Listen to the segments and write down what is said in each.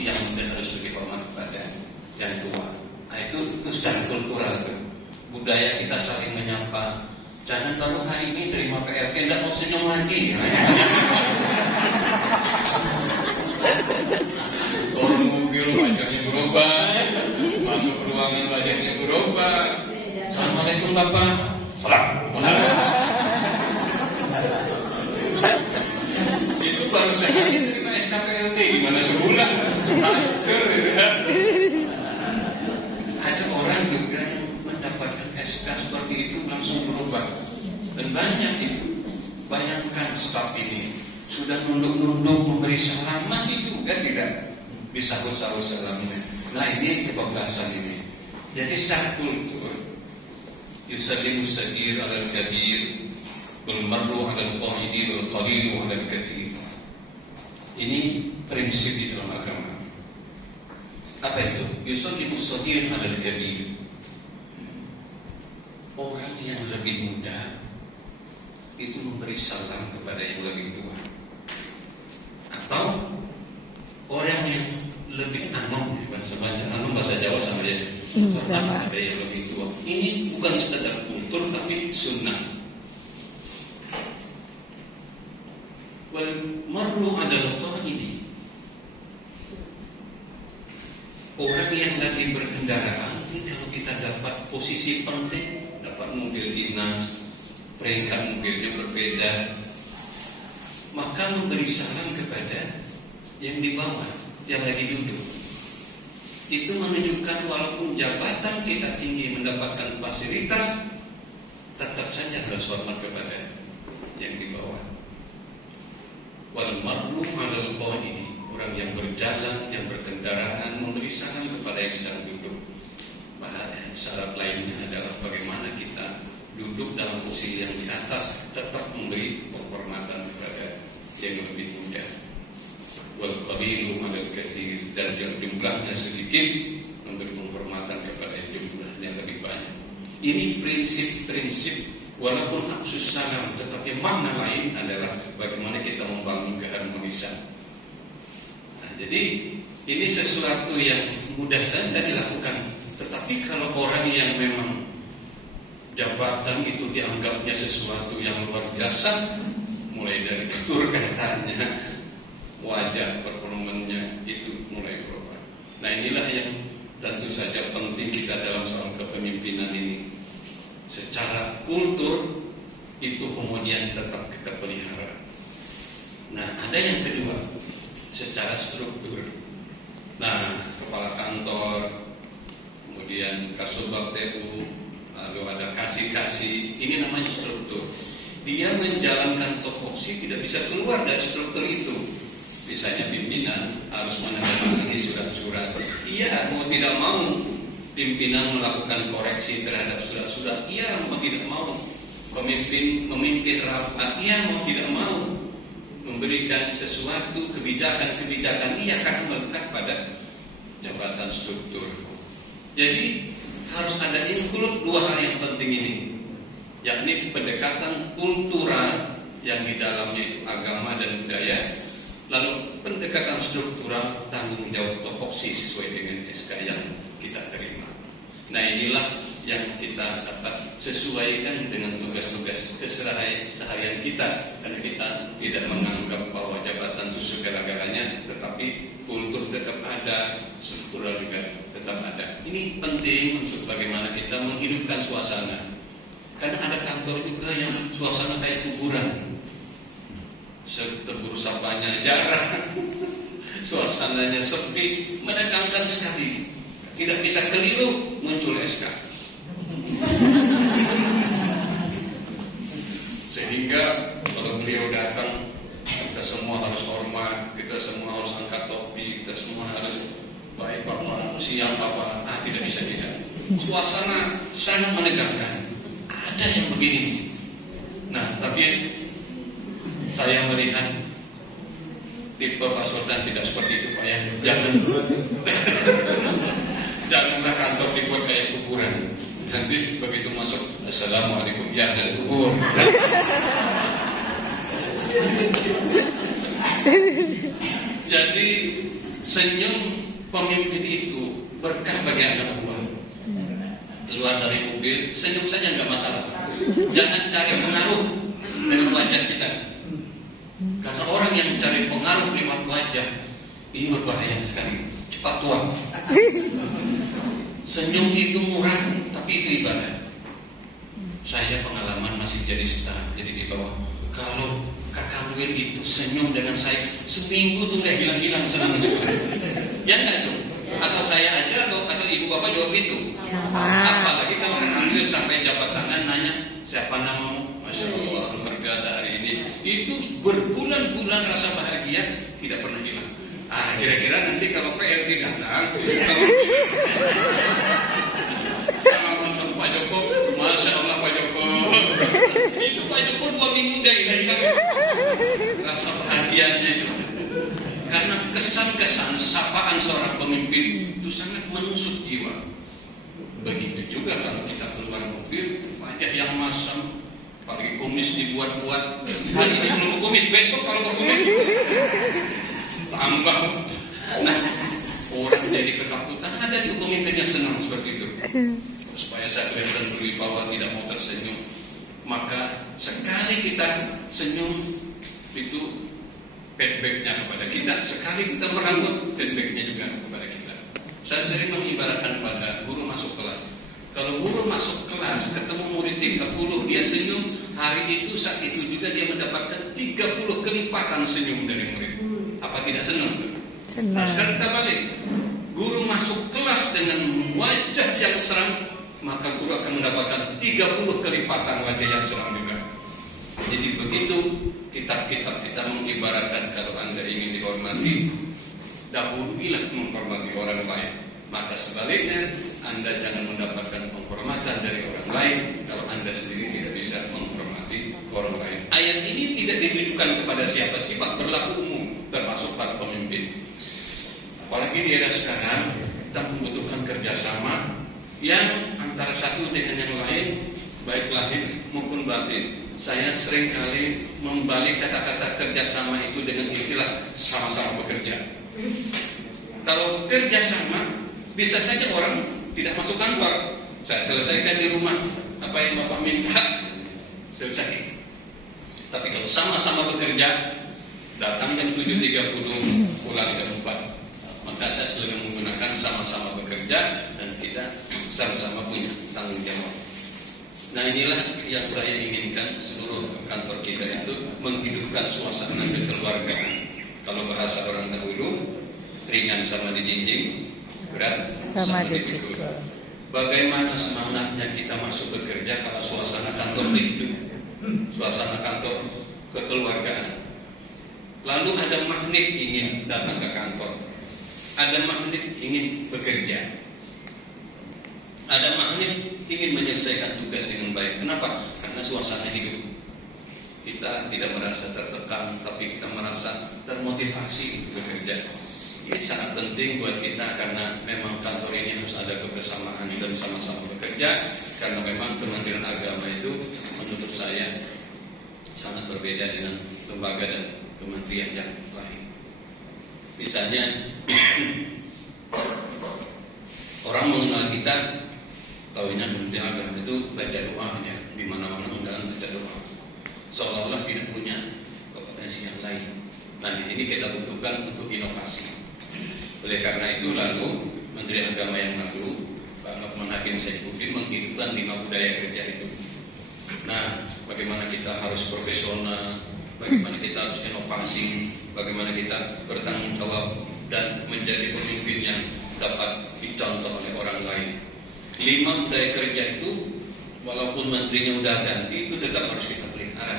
yang muda harus lebih hormat kepada yang tua. Nah, itu secara kultural tuh. Budaya kita saling menyapa. Jangan baru hari ini terima PRK tidak mau senyum lagi. Kalau mobil wajahnya berubah, masuk ruangan wajahnya berubah. Assalamualaikum Bapak. Salam. Itu baru saya terima SKPLT gimana sebulan? Hancur ya. Ada orang juga mendapatkan SK seperti itu langsung berubah. Dan banyak itu. Bayangkan staf ini sudah nunduk-nunduk memberi salam, masih juga tidak disahut-sahut salamnya. Nah, ini kebablasan ini. Jadi secara kultur, yusallimu sagir alal kabir, wal marru alal qa'idi, wal qalilu alal kathir. Ini prinsip di dalam agama. Apa itu? Yusallimu sagir alal kabir. Orang yang lebih muda itu memberi salam kepada yang lebih tua. Atau orang yang lebih anom, bahasa Jawa sama dia, hormat kepada yang lebih tua. Ini bukan sekedar kultur tapi sunnah. Wal marru adalah orang ini. Orang yang lagi berkendaraan ini kalau kita dapat posisi penting, dapat mobil dinas, peringkat mobilnya berbeda, maka memberi salam kepada yang di bawah, yang lagi duduk. Itu menunjukkan walaupun jabatan kita tinggi mendapatkan fasilitas, tetap saja harus hormat kepada yang di bawah. Wal marru 'alal qa'idi, orang yang berjalan, yang berkendaraan memberi salam kepada yang sedang duduk. Syarat lainnya adalah bagaimana kita duduk dalam posisi yang di atas, tetap memberi penghormatan kepada yang lebih muda. Wal qalilu 'alal katsir, dan yang jumlahnya sedikit memberi penghormatan kepada yang jumlahnya lebih banyak. Ini prinsip-prinsip, walaupun absus salam, tetapi makna lain adalah bagaimana kita membangun keharmonisan. Nah, jadi ini sesuatu yang mudah saja dilakukan. Tetapi kalau orang yang memang jabatan itu dianggapnya sesuatu yang luar biasa, mulai dari tutur katanya, wajah performanya itu mulai berubah. Nah, inilah yang tentu saja penting kita dalam soal kepemimpinan ini. Secara kultur itu kemudian tetap kita pelihara. Nah, ada yang kedua, secara struktur. Nah, kepala kantor, kemudian Kasubag TU, lalu ada kasih-kasih, ini namanya struktur. Dia menjalankan topoksi tidak bisa keluar dari struktur itu. Misalnya pimpinan harus menandatangani surat-surat. Iya, mau tidak mau pimpinan melakukan koreksi terhadap surat-surat. Iya, mau tidak mau memimpin rapat. Iya, mau tidak mau memberikan sesuatu kebijakan-kebijakan. Iya, akan melekat pada jabatan struktur. Jadi harus ada include dua hal yang penting ini, yakni pendekatan kultural yang di dalamnya itu agama dan budaya, lalu pendekatan struktural tanggung jawab topoksi sesuai dengan SK yang kita terima. Nah, inilah yang kita dapat sesuaikan dengan tugas-tugas keseharian kita, karena kita tidak menganggap bahwa jabatan itu segala-galanya, tetapi kultur tetap ada, struktural juga tetap ada. Ini penting untuk bagaimana kita menghidupkan suasana. Karena ada kantor juga yang suasana kayak kuburan, tegur sapanya jarang, suasananya sepi, menegangkan sekali. Tidak bisa keliru, muncul SK. Sehingga kalau beliau datang, kita semua harus hormat, kita semua harus angkat topi, kita semua harus baik Bapak, siang Bapak. Tidak bisa tidak. Suasana sangat menegangkan. Ada yang begini. Nah, tapi saya melihat tipe Pak Sultan tidak seperti itu, Pak ya. Janganlah kantor dibuat kayak kuburan. Nanti begitu masuk, Assalamualaikum, ya dari kubur. Jadi senyum pemimpin itu berkah bagi anak buah. Keluar dari mobil, senyum saja nggak masalah. Jangan cari pengaruh dengan wajah kita. Karena orang yang mencari pengaruh lewat wajah ini berbahaya sekali, cepat tua. Senyum itu murah, tapi itu ibadah. Saya pengalaman masih jadi staff, jadi di bawah. Kalau Kakak Will itu senyum dengan saya seminggu tuh nggak hilang-hilang senangnya. Ya nggak tuh? Atau saya aja atau ibu bapak jawab itu. Apalagi kalau Kakak Will sampai jabat tangan nanya siapa namamu, masya Allah luar biasa hari ini. Itu berbulan-bulan rasa bahagia tidak pernah hilang. Kira-kira nanti kalau PRT datang, kalau Pak Joko, masya Allah Pak Joko, itu Pak Joko 2 minggu dari rasa bahagianya itu. Karena kesan-kesan sapaan seorang pemimpin itu sangat menusuk jiwa. Begitu juga kalau kita keluar mobil, wajah yang masam, apalagi kumis dibuat-buat. Hari ini belum kumis, besok kalau berkumis tambah. Nah, orang jadi ketakutan. Ada tuh pemimpin yang senang seperti itu. Supaya saya kelihatan berwibawa, tidak mau tersenyum. Maka sekali kita senyum itu feedbacknya kepada kita. Sekali kita merambut, feedbacknya juga kepada kita. Saya sering mengibaratkan pada guru masuk kelas. Kalau guru masuk kelas, ketemu murid 30, dia senyum, hari itu saat itu juga dia mendapatkan 30 kelipatan senyum dari murid. Apa tidak senang? Senang. Nah, sekarang kita balik. Guru masuk kelas dengan wajah yang seram, maka guru akan mendapatkan 30 kelipatan wajah yang seram juga. Jadi begitu kitab-kitab kita mengibaratkan, kalau Anda ingin dihormati, dahuluilah menghormati orang lain. Maka sebaliknya, Anda jangan mendapatkan penghormatan dari orang lain kalau Anda sendiri tidak bisa menghormati orang lain. Ayat ini tidak ditujukan kepada siapa, sifat berlaku umum, termasuk para pemimpin. Apalagi di era sekarang, kita membutuhkan kerjasama yang antara satu dengan yang lain, baik lahir maupun batin. Saya sering kali membalik kata-kata kerjasama itu dengan istilah sama-sama bekerja. Kalau kerjasama, bisa saja orang tidak masuk kantor. Saya selesaikan di rumah apa yang Bapak minta, selesai. Tapi kalau sama-sama bekerja, datang jam 7.30, pulang jam 4. Maka saya selalu menggunakan sama-sama bekerja dan kita sama-sama punya tanggung jawab. Nah, inilah yang saya inginkan seluruh kantor kita itu menghidupkan suasana kekeluargaan. Kalau bahasa orang dahulu, ringan sama dijinjing, berat sama dipikul. Bagaimana semangatnya kita masuk bekerja kalau suasana kantor hidup, suasana kantor kekeluargaan. Lalu ada magnet ingin datang ke kantor, ada magnet ingin bekerja, ada magnet ingin menyelesaikan tugas dengan baik. Kenapa? Karena suasana hidup kita tidak merasa tertekan, tapi kita merasa termotivasi untuk bekerja. Ini sangat penting buat kita karena memang kantor ini harus ada kebersamaan dan sama-sama bekerja. Karena memang Kementerian Agama itu menurut saya sangat berbeda dengan lembaga dan kementerian yang lain. Misalnya orang mengenal kita, tahunya Kementerian Agama itu baca doa aja, di mana-mana undangan baca doa, seolah-olah tidak punya kompetensi yang lain. Nah, di sini kita butuhkan untuk inovasi. Oleh karena itu lalu Menteri Agama yang lalu, Pak Lukman Hakim Saifuddin, menghidupkan 5 budaya kerja itu. Nah, bagaimana kita harus profesional, bagaimana kita harus inovasi, bagaimana kita bertanggung jawab dan menjadi pemimpin yang dapat dicontoh oleh orang lain. 5 budaya kerja itu, walaupun menterinya udah ganti, itu tetap harus kita pelihara.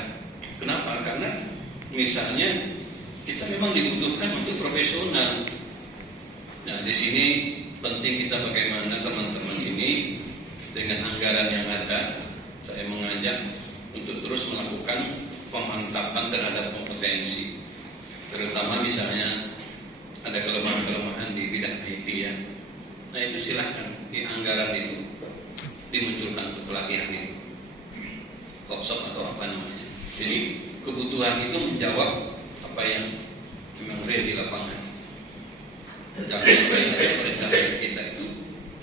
Kenapa? Karena misalnya kita memang dibutuhkan untuk profesional. Nah, di sini penting kita bagaimana teman-teman ini dengan anggaran yang ada, saya mengajak untuk terus melakukan pemantapan terhadap kompetensi. Terutama misalnya ada kelemahan-kelemahan di bidang IT ya. Nah, itu silahkan di anggaran itu dimunculkan untuk pelatihan itu, workshop atau apa namanya. Jadi kebutuhan itu menjawab apa yang memang real di lapangan. Jangan sampai perencanaan kita itu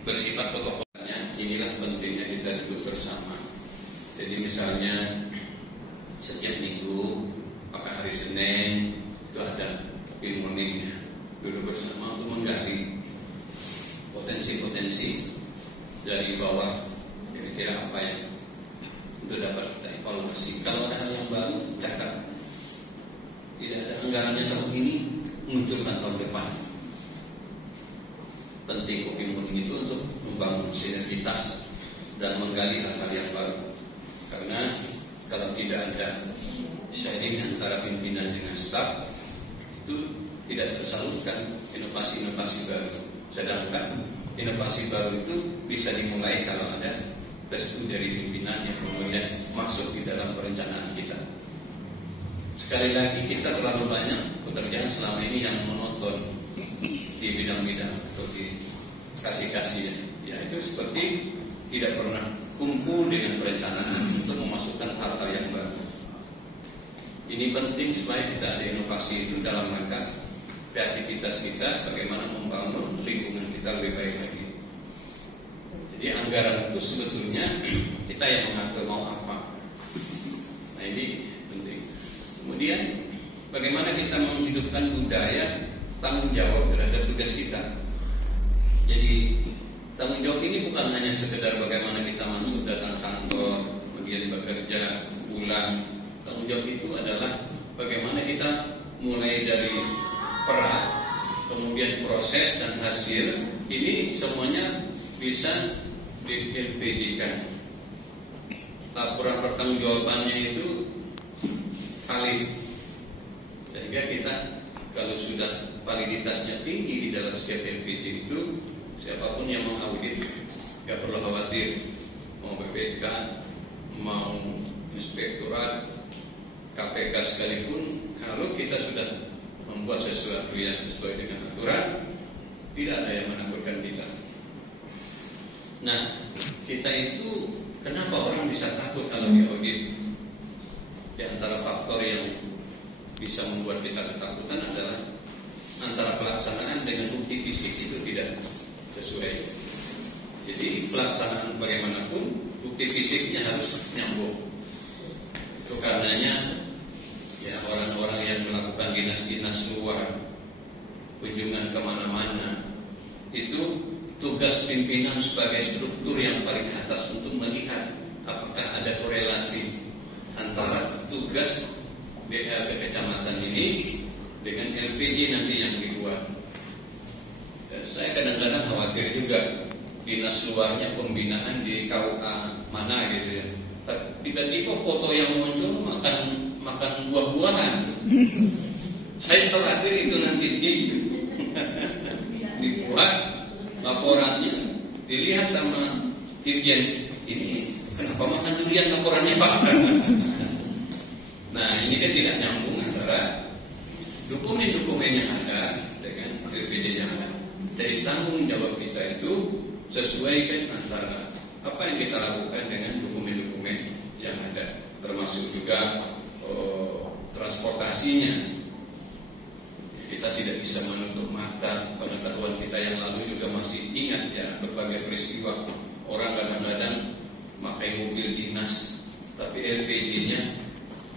bersifat pokoknya. Inilah pentingnya kita duduk bersama. Jadi misalnya setiap minggu, maka hari Senin itu ada film morningnya, duduk bersama untuk menggali potensi-potensi dari bawah, kira-kira apa yang itu dapat kita evaluasi. Kalau ada hal yang baru, catat. Tidak ada anggarannya tahun ini, munculkan tahun depan. Penting kopi morning itu untuk membangun sinergitas dan menggali hal-hal yang baru. Karena kalau tidak ada sharing antara pimpinan dengan staf, itu tidak tersalurkan inovasi-inovasi baru. Sedangkan inovasi baru itu bisa dimulai kalau ada restu dari pimpinan yang kemudian masuk di dalam perencanaan kita. Sekali lagi, kita terlalu banyak pekerjaan selama ini yang monoton di bidang-bidang atau di kasih-kasih. Ya, itu seperti tidak pernah kumpul dengan perencanaan untuk memasukkan hal-hal yang baru. Ini penting supaya kita ada inovasi itu dalam rangka kreativitas kita, bagaimana membangun lingkungan kita lebih baik lagi. Jadi anggaran itu sebetulnya kita yang mengatur mau apa. Nah ini penting. Kemudian bagaimana kita menghidupkan budaya tanggung jawab terhadap tugas kita. Jadi tanggung jawab ini bukan hanya sekedar bagaimana kita masuk datang kantor, kemudian bekerja, pulang. Tanggung jawab itu adalah bagaimana kita mulai dari peran, kemudian proses dan hasil. Ini semuanya bisa di LPG-kan. Laporan pertanggungjawabannya itu valid. Sehingga kita kalau sudah validitasnya tinggi di dalam setiap LPG itu, siapapun yang mengaudit gak perlu khawatir. Mau BPK, mau inspektorat, KPK sekalipun, kalau kita sudah membuat sesuatu yang sesuai dengan aturan, tidak ada yang menakutkan kita. Nah, kita itu kenapa orang bisa takut kalau diaudit? Di antara faktor yang bisa membuat kita ketakutan adalah antara pelaksanaan dengan bukti fisik itu tidak sesuai. Jadi pelaksanaan bagaimanapun bukti fisiknya harus nyambung. Itu karenanya ya orang-orang yang melakukan dinas-dinas luar, kunjungan kemana-mana, itu tugas pimpinan sebagai struktur yang paling atas untuk melihat apakah ada korelasi antara tugas BLP kecamatan ini dengan LPG nanti yang dibuat. Dan saya kadang-kadang khawatir juga dinas luarnya pembinaan di KUA mana gitu ya. Tiba-tiba foto yang muncul makan buah-buahan. Saya khawatir itu nanti dibuat laporannya, dilihat sama dirjen, ini kenapa makan durian laporannya Pak? Nah ini kan tidak nyambung antara dokumen-dokumen yang ada dengan LPG yang ada. Jadi tanggung jawab kita itu sesuaikan antara apa yang kita lakukan dengan dokumen-dokumen yang ada, termasuk juga transportasinya. Kita tidak bisa menutup mata. Pengetahuan kita yang lalu juga masih ingat ya berbagai peristiwa. Orang kadang-kadang pakai mobil dinas, tapi LPG-nya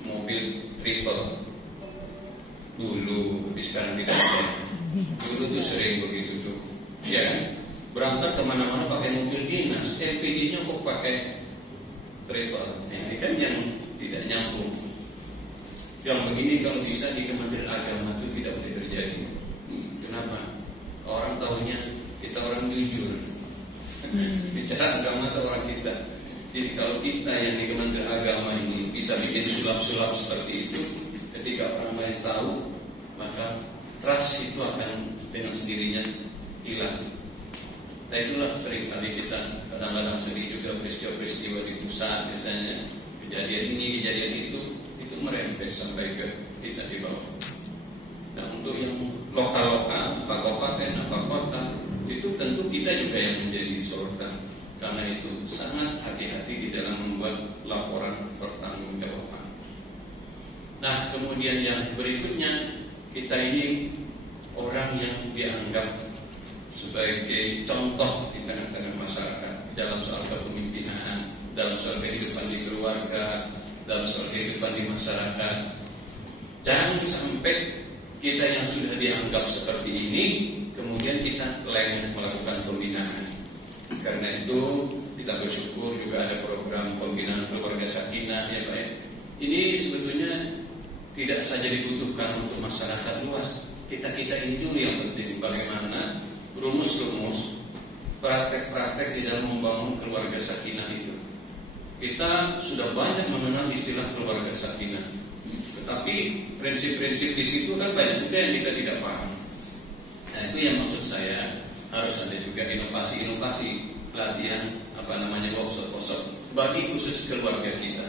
mobil triple. Dulu, tapi sekarang tidak ada. Dulu tuh sering begitu tuh. Ya, berangkat kemana-mana pakai mobil dinas, LPG-nya kok pakai triple. Nah, ini kan yang tidak nyambung. Yang begini kalau bisa di Kementerian Agama itu tidak boleh terjadi. Kenapa? Orang tahunya kita orang jujur. Bicara agama atau orang kita. Jadi kalau kita yang di Kementerian Agama ini bisa bikin sulap-sulap seperti itu, ketika orang lain tahu, maka trust itu akan dengan sendirinya hilang. Nah itulah sering kali kita kadang-kadang sedih juga peristiwa-peristiwa di pusat misalnya, kejadian ini, kejadian itu merembet sampai ke kita di bawah. Nah untuk yang lokal-lokal, apa kabupaten, apa kota, itu tentu kita juga yang menjadi sorotan. Karena itu sangat hati-hati di dalam membuat laporan pertanggungjawaban. Nah kemudian yang berikutnya, kita ini orang yang dianggap sebagai contoh di tengah-tengah masyarakat dalam soal kepemimpinan, dalam soal kehidupan di keluarga, dalam soal kehidupan di masyarakat. Jangan sampai kita yang sudah dianggap seperti ini kemudian kita lengah melakukan pembinaan. Karena itu kita bersyukur juga ada program pembinaan keluarga sakinah ya Pak. Ini sebetulnya tidak saja dibutuhkan untuk masyarakat luas. Kita ini dulu yang penting, bagaimana rumus-rumus praktek-praktek di dalam membangun keluarga sakinah itu. Kita sudah banyak mengenal istilah keluarga sakinah, tetapi prinsip-prinsip di situ kan banyak juga yang kita tidak paham. Nah itu yang maksud saya, harus ada juga inovasi-inovasi, latihan workshop bagi khusus keluarga kita.